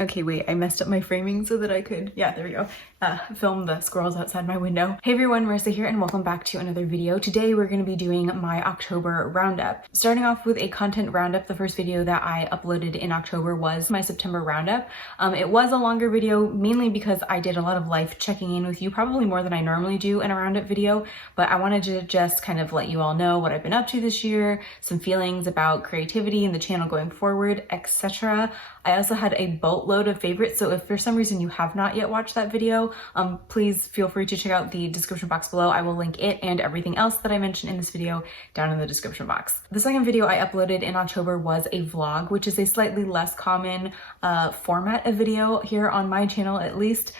Okay, wait, I messed up my framing so that I could, yeah, there we go, film the squirrels outside my window. Hey everyone, Marissa here and welcome back to another video. Today we're going to be doing my October roundup. Starting off with a content roundup, the first video that I uploaded in October was my September roundup. It was a longer video, mainly because I did a lot of life checking in with you, probably more than I normally do in a roundup video, but I wanted to just kind of let you all know what I've been up to this year, some feelings about creativity and the channel going forward, etc. I also had a boatload of favorites, so if for some reason you have not yet watched that video, please feel free to check out the description box below. I will link it and everything else that I mentioned in this video down in the description box. The second video I uploaded in October was a vlog, which is a slightly less common format of video here on my channel at least,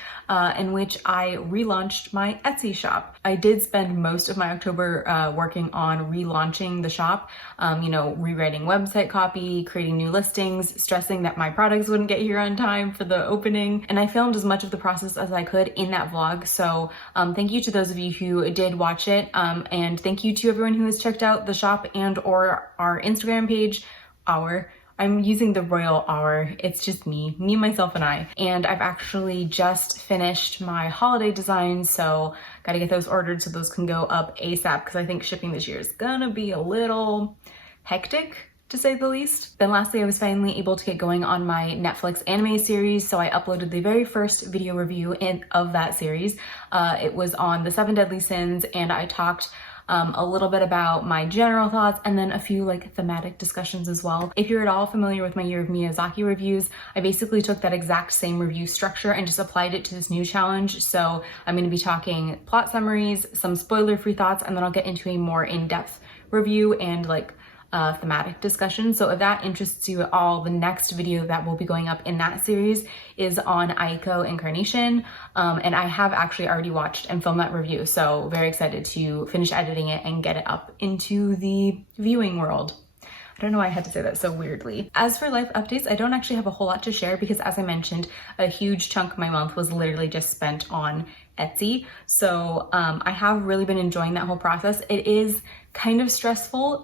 in which I relaunched my Etsy shop. I did spend most of my October working on relaunching the shop, rewriting website copy, creating new listings, stressing that my products wouldn't get here on time for the opening, and I filmed as much of the process as I could in that vlog. So thank you to those of you who did watch it, and thank you to everyone who has checked out the shop and or our Instagram page. I'm using the royal hour. It's just me, myself, and I. And I've actually just finished my holiday designs, so gotta get those ordered so those can go up ASAP because I think shipping this year is gonna be a little hectic, to say the least. Then lastly, I was finally able to get going on my Netflix anime series, so I uploaded the very first video review of that series. It was on the 7 Deadly Sins, and I talked a little bit about my general thoughts and then a few like thematic discussions as well. If you're at all familiar with my Year of Miyazaki reviews, I basically took that exact same review structure and just applied it to this new challenge. So I'm going to be talking plot summaries, some spoiler-free thoughts, and then I'll get into a more in-depth review and like thematic discussion. So if that interests you at all, the next video that will be going up in that series is on Aiko Incarnation, and I have actually already watched and filmed that review, so very excited to finish editing it and get it up into the viewing world. I don't know why I had to say that so weirdly. As for life updates, I don't actually have a whole lot to share because, as I mentioned, a huge chunk of my month was literally just spent on Etsy. So I have really been enjoying that whole process. It is kind of stressful,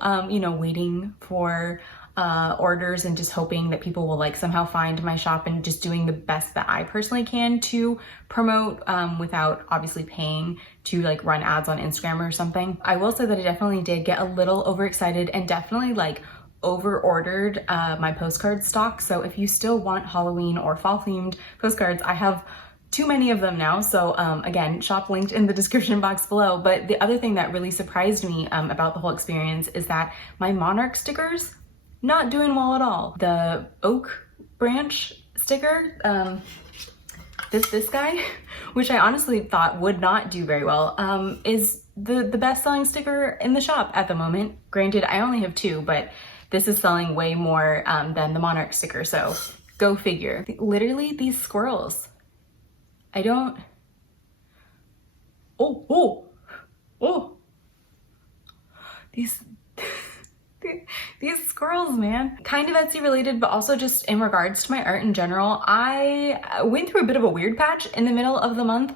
waiting for orders and just hoping that people will like somehow find my shop and just doing the best that I personally can to promote without obviously paying to like run ads on Instagram or something. I will say that I definitely did get a little overexcited and definitely like over-ordered my postcard stock. So if you still want Halloween or fall themed postcards, I have too many of them now. So again, shop linked in the description box below. But the other thing that really surprised me about the whole experience is that my monarch stickers, not doing well at all. The oak branch sticker, this guy, which I honestly thought would not do very well, is the best selling sticker in the shop at the moment. Granted, I only have 2, but this is selling way more than the monarch sticker, so go figure. Literally these squirrels. I don't, these squirrels, man. Kind of Etsy related, but also just in regards to my art in general. I went through a bit of a weird patch in the middle of the month,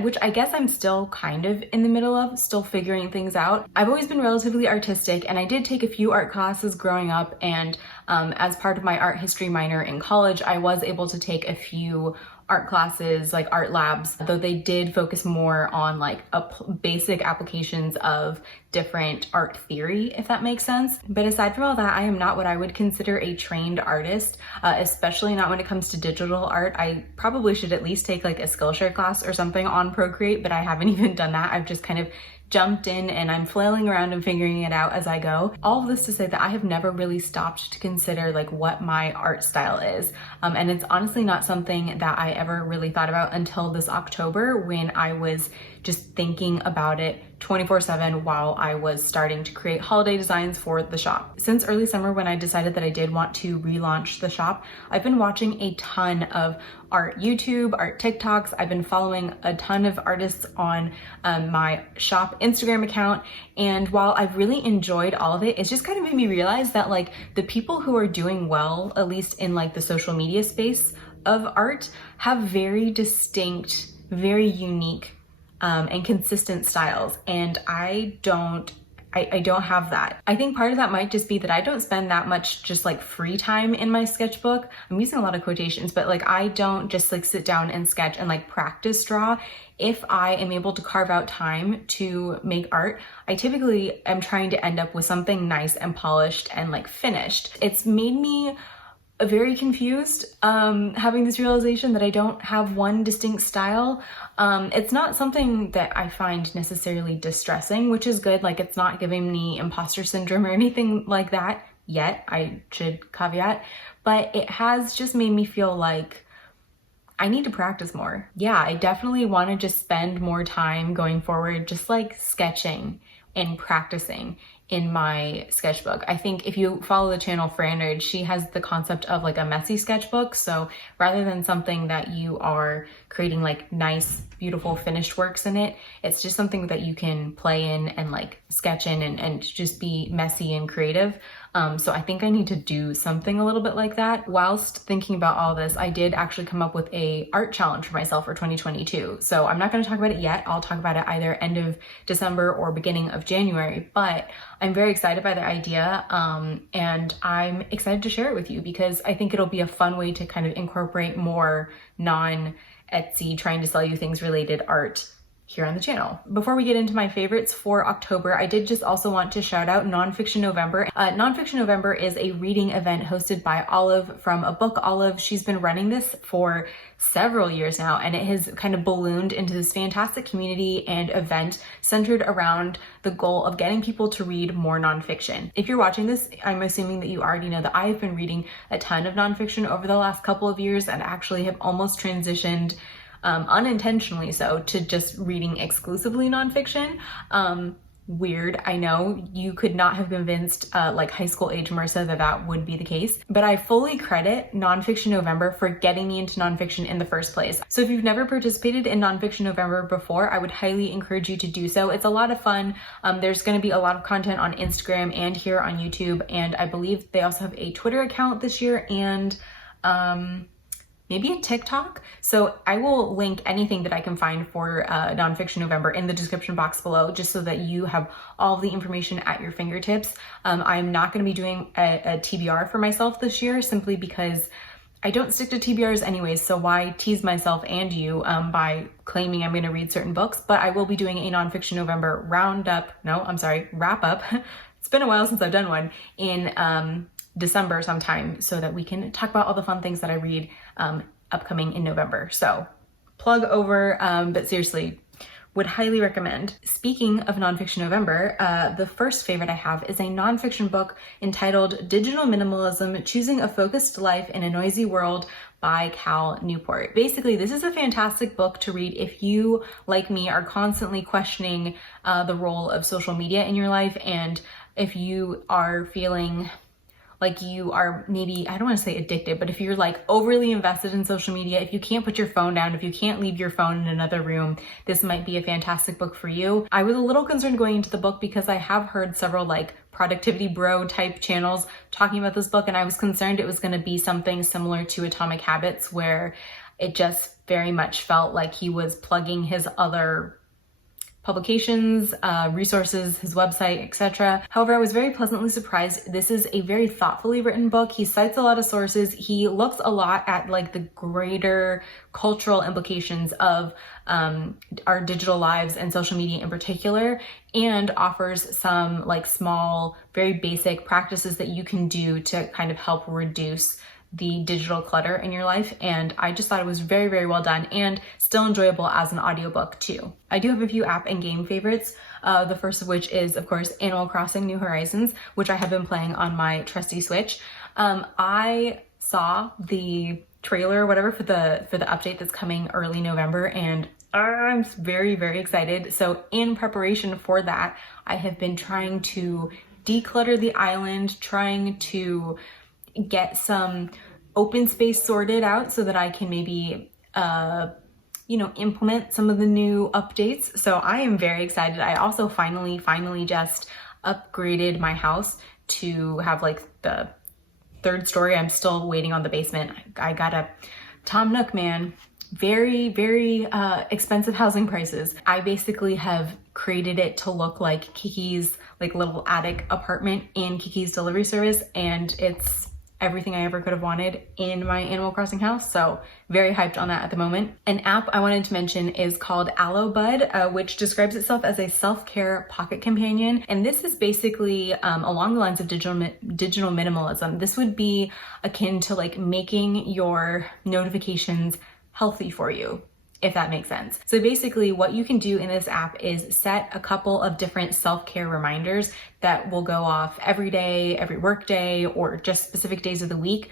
which I guess I'm still kind of in the middle of, still figuring things out. I've always been relatively artistic, and I did take a few art classes growing up, and as part of my art history minor in college, I was able to take a few art classes, like art labs, though they did focus more on like basic applications of different art theory, if that makes sense. But aside from all that, I am not what I would consider a trained artist, especially not when it comes to digital art. I probably should at least take like a Skillshare class or something on Procreate, but I haven't even done that. I've just kind of jumped in and I'm flailing around and figuring it out as I go. All of this to say that I have never really stopped to consider like what my art style is. And it's honestly not something that I ever really thought about until this October, when I was just thinking about it 24/7 while I was starting to create holiday designs for the shop. Since early summer, when I decided that I did want to relaunch the shop, I've been watching a ton of art YouTube, art TikToks. I've been following a ton of artists on my shop Instagram account. And while I've really enjoyed all of it, it's just kind of made me realize that like the people who are doing well, at least in like the social media space of art, have very distinct, very unique and consistent styles. And I don't I don't have that. I think part of that might just be that I don't spend that much just like free time in my sketchbook. I'm using a lot of quotations, but like I don't just like sit down and sketch and like practice draw. If I am able to carve out time to make art, I typically am trying to end up with something nice and polished and like finished. It's made me very confused having this realization that I don't have one distinct style. It's not something that I find necessarily distressing, which is good. Like it's not giving me imposter syndrome or anything like that yet, I should caveat, but it has just made me feel like I need to practice more. Yeah, I definitely want to just spend more time going forward, just like sketching and practicing in my sketchbook. I think if you follow the channel Frannerd, she has the concept of like a messy sketchbook. So rather than something that you are creating like nice, beautiful finished works in it, it's just something that you can play in and like sketch in and just be messy and creative. So I think I need to do something a little bit like that. Whilst thinking about all this, I did actually come up with a art challenge for myself for 2022. So I'm not going to talk about it yet. I'll talk about it either end of December or beginning of January, but I'm very excited by the idea. And I'm excited to share it with you because I think it'll be a fun way to kind of incorporate more non-Etsy trying to sell you things related art here on the channel. Before we get into my favorites for October, I did just also want to shout out Nonfiction November. Nonfiction November is a reading event hosted by Olive from A Book Olive. She's been running this for several years now, and it has kind of ballooned into this fantastic community and event centered around the goal of getting people to read more nonfiction. If you're watching this, I'm assuming that you already know that I've been reading a ton of nonfiction over the last couple of years and actually have almost transitioned unintentionally so to just reading exclusively nonfiction. Weird, I know. You could not have convinced like high school age Marissa that would be the case, but I fully credit Nonfiction November for getting me into nonfiction in the first place. So if you've never participated in Nonfiction November before, I would highly encourage you to do so. It's a lot of fun. There's going to be a lot of content on Instagram and here on YouTube, and I believe they also have a Twitter account this year and maybe a TikTok. So I will link anything that I can find for Nonfiction November in the description box below, just so that you have all the information at your fingertips. I'm not going to be doing a TBR for myself this year simply because I don't stick to TBRs anyways, so why tease myself and you by claiming I'm going to read certain books, but I will be doing a Nonfiction November wrap up. It's been a while since I've done one in December sometime so that we can talk about all the fun things that I read upcoming in November. So plug over, but seriously, would highly recommend. Speaking of Nonfiction November, the first favorite I have is a nonfiction book entitled Digital Minimalism: Choosing a Focused Life in a Noisy World by Cal Newport. Basically, this is a fantastic book to read if you, like me, are constantly questioning the role of social media in your life, and if you are feeling like you are maybe, I don't want to say addicted, but if you're like overly invested in social media, if you can't put your phone down, if you can't leave your phone in another room, this might be a fantastic book for you. I was a little concerned going into the book because I have heard several like productivity bro type channels talking about this book, and I was concerned it was going to be something similar to Atomic Habits, where it just very much felt like he was plugging his other publications, resources, his website, etc. However, I was very pleasantly surprised. This is a very thoughtfully written book. He cites a lot of sources. He looks a lot at like the greater cultural implications of our digital lives and social media in particular, and offers some like small, very basic practices that you can do to kind of help reduce the digital clutter in your life. And I just thought it was very, very well done and still enjoyable as an audiobook too. I do have a few app and game favorites. The first of which is, of course, Animal Crossing New Horizons, which I have been playing on my trusty Switch. I saw the trailer or whatever for the update that's coming early November, and I'm very, very excited. So in preparation for that, I have been trying to declutter the island, trying to get some open space sorted out so that I can maybe, implement some of the new updates. So I am very excited. I also finally just upgraded my house to have like the third story. I'm still waiting on the basement. I got a Tom Nook, man. very, very expensive housing prices. I basically have created it to look like Kiki's like little attic apartment in Kiki's delivery service, and it's everything I ever could have wanted in my Animal Crossing house. So very hyped on that at the moment. An app I wanted to mention is called Aloe Bud, which describes itself as a self-care pocket companion. And this is basically along the lines of digital minimalism. This would be akin to like making your notifications healthy for you, if that makes sense. So basically what you can do in this app is set a couple of different self-care reminders that will go off every day, every work day, or just specific days of the week.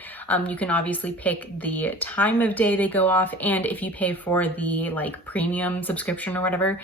You can obviously pick the time of day they go off, and if you pay for the like premium subscription or whatever,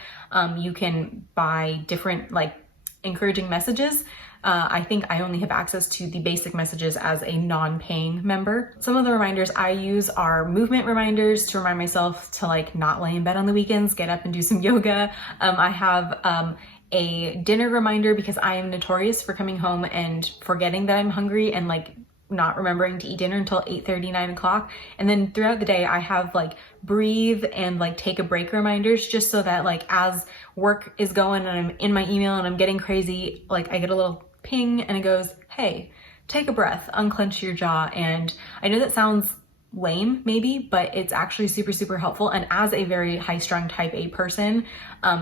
you can buy different like encouraging messages. I think I only have access to the basic messages as a non-paying member. Some of the reminders I use are movement reminders to remind myself to like not lay in bed on the weekends, get up and do some yoga. I have a dinner reminder because I am notorious for coming home and forgetting that I'm hungry and like not remembering to eat dinner until 8:30, 9 o'clock. And then throughout the day, I have like breathe and like take a break reminders, just so that like as work is going and I'm in my email and I'm getting crazy, like I get a little ping and it goes, hey, take a breath, unclench your jaw. And I know that sounds lame maybe, but it's actually super, super helpful. And as a very high strung type A person,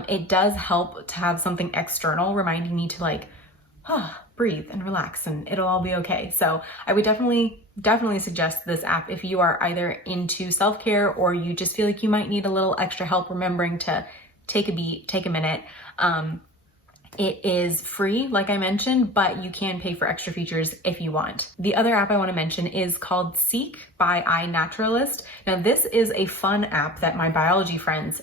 it does help to have something external reminding me to like, breathe and relax and it'll all be okay. So I would definitely suggest this app if you are either into self-care or you just feel like you might need a little extra help remembering to take a beat, take a minute. It is free, like I mentioned, but you can pay for extra features if you want. The other app I want to mention is called Seek by iNaturalist. Now, this is a fun app that my biology friends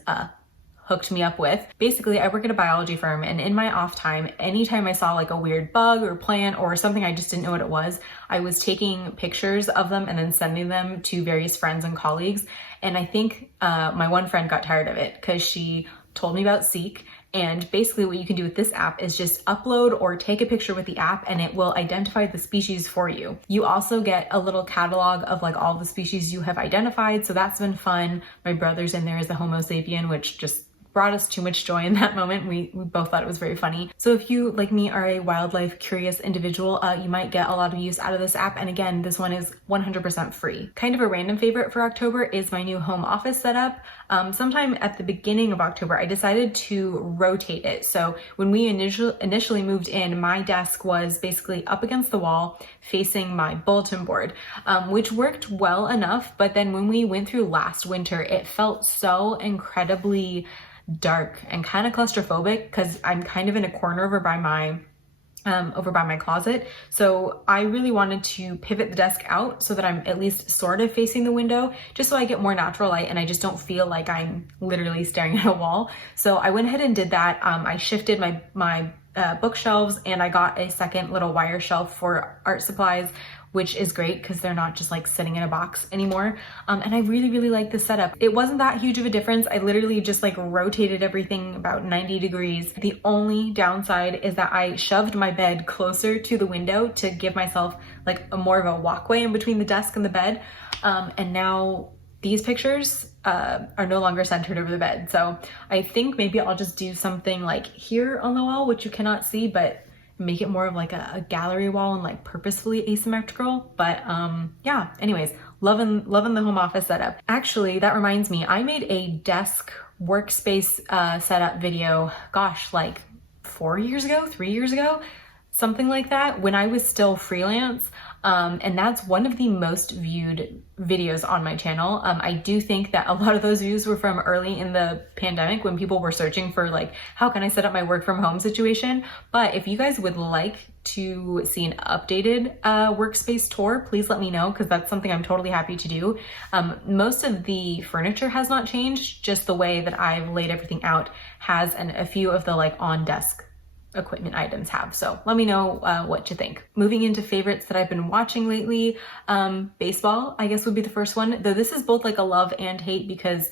hooked me up with. Basically, I work at a biology firm, and in my off time, anytime I saw like a weird bug or plant or something I just didn't know what it was, I was taking pictures of them and then sending them to various friends and colleagues. And I think my one friend got tired of it because she told me about Seek. And basically what you can do with this app is just upload or take a picture with the app and it will identify the species for you. You also get a little catalog of like all the species you have identified. So that's been fun. My brother's in there as a Homo sapien, which just brought us too much joy in that moment. We both thought it was very funny. So if you, like me, are a wildlife curious individual, you might get a lot of use out of this app. And again, this one is 100% free. Kind of a random favorite for October is my new home office setup. Sometime at the beginning of October, I decided to rotate it. So when we initially moved in, my desk was basically up against the wall facing my bulletin board, which worked well enough. But then when we went through last winter, it felt so incredibly dark and kind of claustrophobic because I'm kind of in a corner over by my closet. So I really wanted to pivot the desk out so that I'm at least sort of facing the window, just so I get more natural light and I just don't feel like I'm literally staring at a wall. So I went ahead and did that. I shifted my bookshelves and I got a second little wire shelf for art supplies, which is great because they're not just like sitting in a box anymore. And I really, really like this setup. It wasn't that huge of a difference. I literally just like rotated everything about 90 degrees. The only downside is that I shoved my bed closer to the window to give myself like a more of a walkway in between the desk and the bed. And now these pictures are no longer centered over the bed. So I think maybe I'll just do something like here on the wall, which you cannot see, but make it more of like a gallery wall and like purposefully asymmetrical. But yeah, anyways, loving the home office setup. Actually, that reminds me, I made a desk workspace setup video, gosh, like 3 years ago, something like that, when I was still freelance. And that's one of the most viewed videos on my channel. I do think that a lot of those views were from early in the pandemic when people were searching for like, how can I set up my work from home situation? But if you guys would like to see an updated workspace tour, please let me know, because that's something I'm totally happy to do. Most of the furniture has not changed, just the way that I've laid everything out has, and a few of the like on-desk equipment items have. So let me know what you think. Moving into favorites that I've been watching lately, baseball, I guess, would be the first one, though this is both like a love and hate because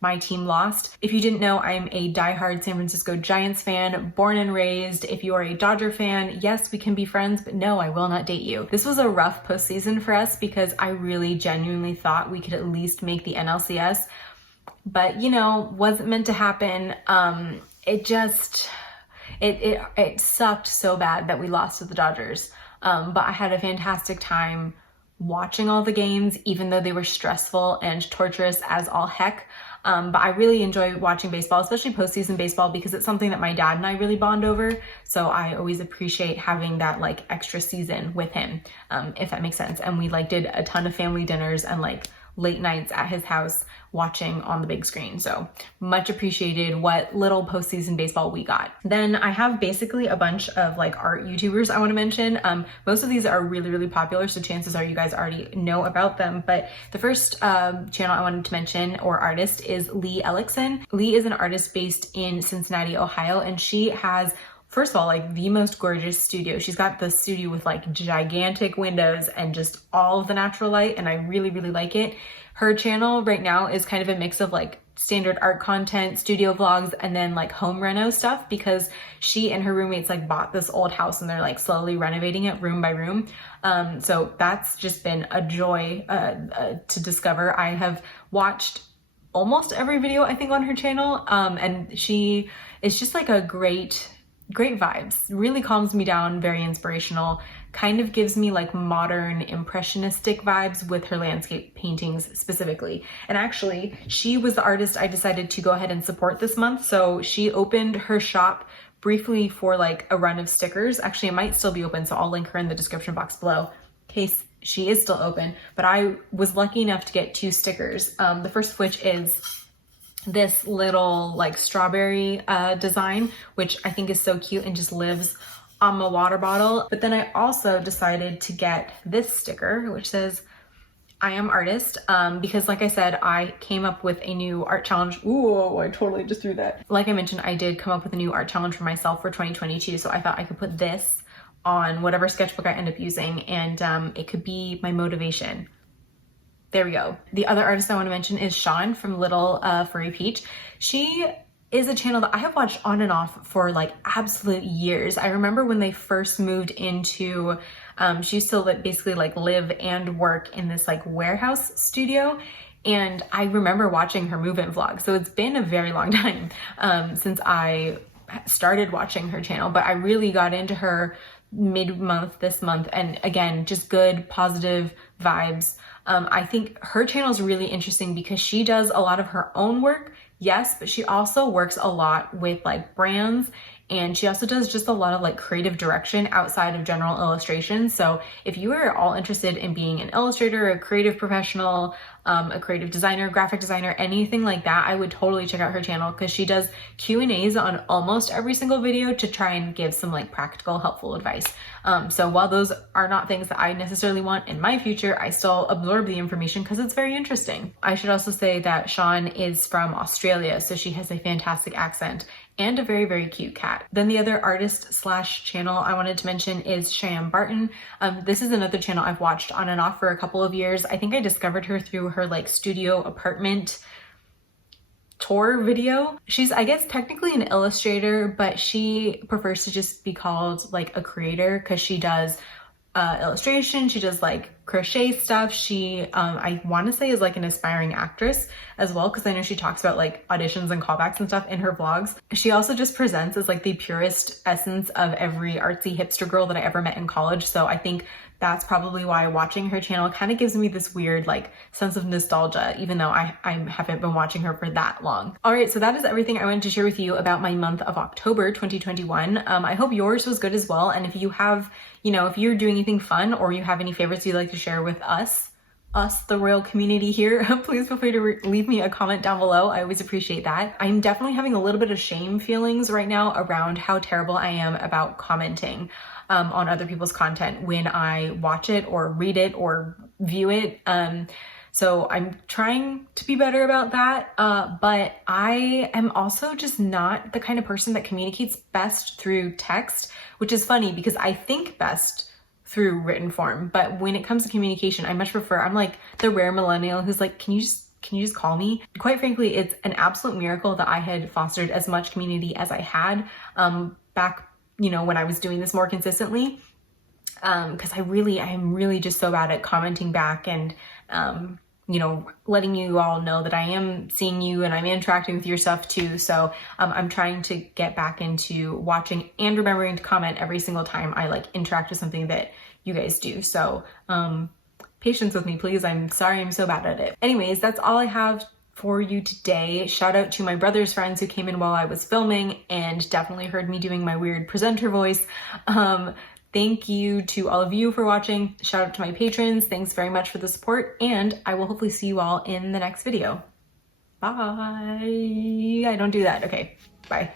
my team lost. If you didn't know, I'm a diehard San Francisco Giants fan, born and raised. If you are a Dodger fan, yes, we can be friends, but no, I will not date you. This was a rough postseason for us because I really genuinely thought we could at least make the NLCS. but you know, wasn't meant to happen. It sucked so bad that we lost to the Dodgers. But I had a fantastic time watching all the games, even though they were stressful and torturous as all heck. But I really enjoy watching baseball, especially postseason baseball, because it's something that my dad and I really bond over. So I always appreciate having that like extra season with him, if that makes sense. And we like did a ton of family dinners and like late nights at his house watching on the big screen. So much appreciated what little postseason baseball we got. Then I have basically a bunch of like art YouTubers I want to mention. Most of these are really, really popular, so chances are you guys already know about them. But the first channel I wanted to mention, or artist, is Lee Ellickson. Lee is an artist based in Cincinnati, Ohio, and she has, first of all, like the most gorgeous studio. She's got the studio with like gigantic windows and just all of the natural light, and I really, really like it. Her channel right now is kind of a mix of like standard art content, studio vlogs, and then like home reno stuff, because she and her roommates like bought this old house and they're like slowly renovating it room by room. So that's just been a joy to discover. I have watched almost every video I think on her channel, and she is just like a great vibes, really calms me down, very inspirational, kind of gives me like modern impressionistic vibes with her landscape paintings specifically. And actually, she was the artist I decided to go ahead and support this month. So she opened her shop briefly for like a run of stickers. Actually, it might still be open, so I'll link her in the description box below in case she is still open. But I was lucky enough to get 2 stickers. The first of which is this little like strawberry design, which I think is so cute and just lives on my water bottle. But then I also decided to get this sticker, which says, "I am artist," because like I said, I came up with a new art challenge. Ooh, I totally just threw that. Like I mentioned, I did come up with a new art challenge for myself for 2022. So I thought I could put this on whatever sketchbook I end up using, and it could be my motivation. There we go. The other artist I want to mention is Sean from Little Furry Peach. She is a channel that I have watched on and off for like absolute years. I remember when they first moved into, she used to basically like live and work in this like warehouse studio. And I remember watching her move-in vlog. So it's been a very long time since I started watching her channel, but I really got into her mid-month this month, and again, just good positive vibes. I think her channel is really interesting because she does a lot of her own work, yes, but she also works a lot with like brands, and she also does just a lot of like creative direction outside of general illustration. So if you are all interested in being an illustrator, a creative professional, a creative designer, graphic designer, anything like that, I would totally check out her channel, because she does Q&As on almost every single video to try and give some like practical, helpful advice. So while those are not things that I necessarily want in my future, I still absorb the information because it's very interesting. I should also say that Sean is from Australia, so she has a fantastic accent and a very, very cute cat. Then the other artist slash channel I wanted to mention is Cheyenne Barton. This is another channel I've watched on and off for a couple of years. I think I discovered her through her like studio apartment tour video. She's, I guess, technically an illustrator, but she prefers to just be called like a creator, because she does illustration, she does like crochet stuff. She I want to say is like an aspiring actress as well, because I know she talks about like auditions and callbacks and stuff in her vlogs. She also just presents as like the purest essence of every artsy hipster girl that I ever met in college. So I think that's probably why watching her channel kind of gives me this weird like sense of nostalgia, even though I haven't been watching her for that long. All right, so that is everything I wanted to share with you about my month of October 2021. I hope yours was good as well. And if you have, you know, if you're doing anything fun or you have any favorites you'd like to share with us, the royal community here, please feel free to leave me a comment down below. I always appreciate that. I'm definitely having a little bit of shame feelings right now around how terrible I am about commenting on other people's content when I watch it or read it or view it. So I'm trying to be better about that. But I am also just not the kind of person that communicates best through text, which is funny because I think best through written form. But when it comes to communication, I much prefer, I'm like the rare millennial who's like, can you just call me? Quite frankly, it's an absolute miracle that I had fostered as much community as I had back, you know, when I was doing this more consistently. Because I am really just so bad at commenting back and you know, letting you all know that I am seeing you and I'm interacting with your stuff too. So I'm trying to get back into watching and remembering to comment every single time I like interact with something that you guys do. So patience with me, please. I'm sorry I'm so bad at it. Anyways, that's all I have for you today. Shout out to my brother's friends who came in while I was filming and definitely heard me doing my weird presenter voice. Thank you to all of you for watching. Shout out to my patrons. Thanks very much for the support, and I will hopefully see you all in the next video. Bye. I don't do that. Okay, bye.